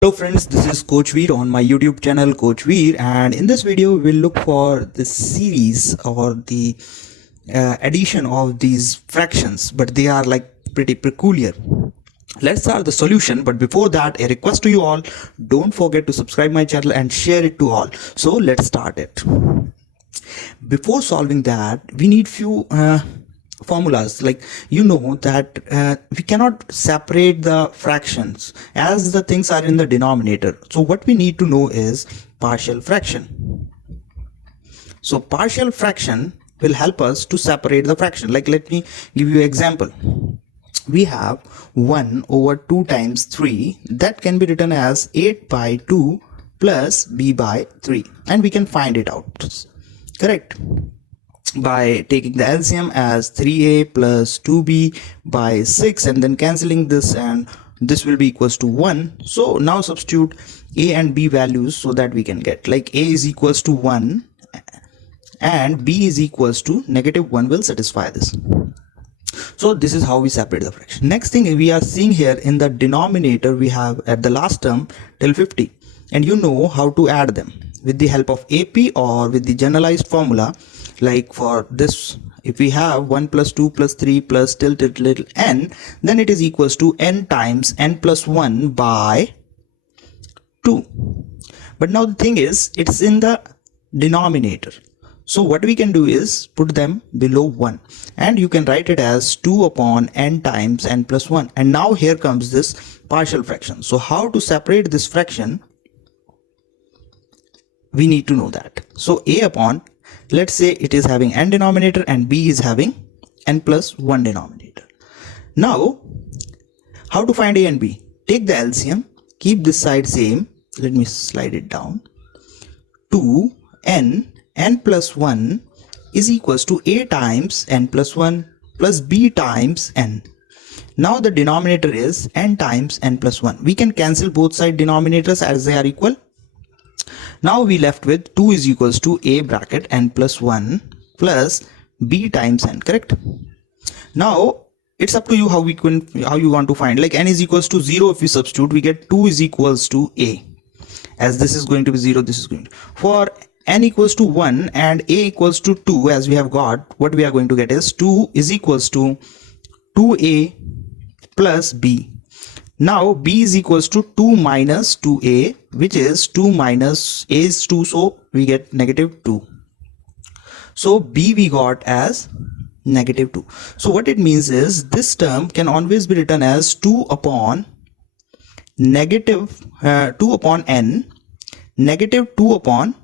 Hello friends, this is Coach Veer on my YouTube channel Coach Veer, and in this video we'll look for the series or the addition of these fractions, but they are like pretty peculiar. Let's start the solution, but before that a request to you all, don't forget to subscribe my channel and share it to all. So let's start it. Before solving that, we need few formulas. Like you know that we cannot separate the fractions as the things are in the denominator. So what we need to know is partial fraction. So partial fraction will help us to separate the fraction. Like let me give you an example. We have 1 over 2 times 3, that can be written as 8 by 2 plus b by 3, and we can find it out, correct, by taking the LCM as 3a plus 2b by 6 and then cancelling this, and this will be equals to 1. So now substitute a and b values so that we can get like a is equals to 1 and b is equals to -1 will satisfy this. So this is how we separate the fraction. Next thing we are seeing here in the denominator, we have at the last term till 50, and you know how to add them with the help of AP or with the generalized formula. Like for this, if we have 1 plus 2 plus 3 plus till little n, then it is equals to n times n plus 1 by 2. But now the thing is, it's in the denominator. So what we can do is put them below 1, and you can write it as 2 upon n times n plus 1. And now here comes this partial fraction. So how to separate this fraction? We need to know that. So a upon, let's say it is having n denominator and b is having n plus 1 denominator. Now how to find a and b? Take the LCM, keep this side same, let me slide it down, 2 n plus 1 is equals to a times n plus 1 plus b times n. Now the denominator is n times n plus 1. We can cancel both side denominators as they are equal. Now we left with 2 is equals to a bracket n plus 1 plus b times n, correct? Now it's up to you how you want to find. Like n is equals to 0, if we substitute we get 2 is equals to a. As this is going to be 0, this is going to, for n equals to 1 and a equals to 2, as we have got, what we are going to get is 2 is equals to 2a plus b. Now b is equals to 2 minus 2a, which is 2 minus a is 2, so we get -2. So b we got as -2. So what it means is this term can always be written as 2 upon -2 upon n, -2 upon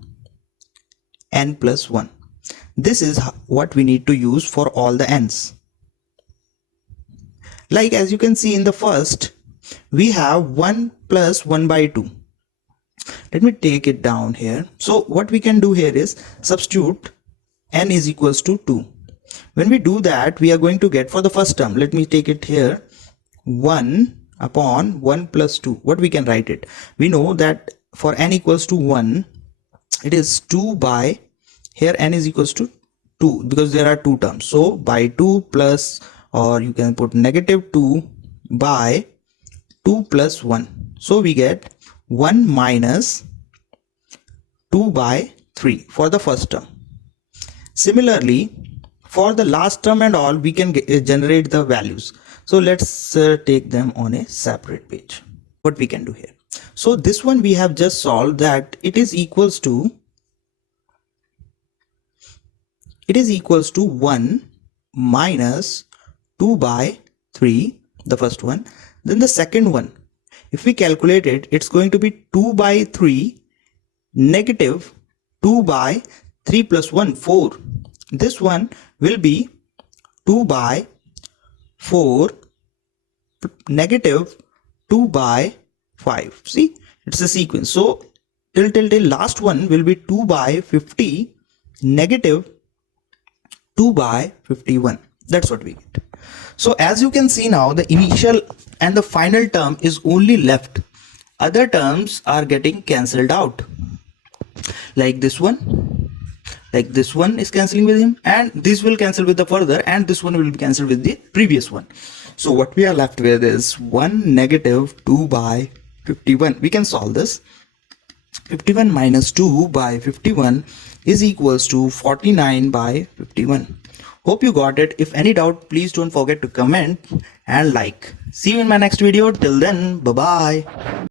n plus 1. This is what we need to use for all the n's. Like as you can see in the first, we have 1 plus 1 by 2. Let me take it down here. So what we can do here is substitute n is equals to 2. When we do that, we are going to get for the first term, let me take it here, 1 upon 1 plus 2. What we can write it? We know that for n equals to 1, it is 2 by, here n is equals to 2 because there are two terms. So by 2 plus, or you can put -2 by 2 plus 1. So we get 1 minus 2 by 3 for the first term. Similarly, for the last term and all, we can generate the values. So let's take them on a separate page. What we can do here. So this one we have just solved, that it is equals to 1 minus 2 by 3, the first one. Then the second one, if we calculate it, it's going to be 2 by 3 negative 2 by 3 plus 1, 4. This one will be 2 by 4 negative 2 by 5. See, it's a sequence. So till last one will be 2 by 50 negative 2 by 51. That's what we get. So as you can see now, the initial and the final term is only left. Other terms are getting cancelled out. Like this one is cancelling with him, and this will cancel with the further, and this one will be cancelled with the previous one. So what we are left with is 1 negative 2 by 51. We can solve this. 51 minus 2 by 51 is equals to 49 by 51. Hope you got it. If any doubt, please don't forget to comment and like. See you in my next video. Till then, bye bye.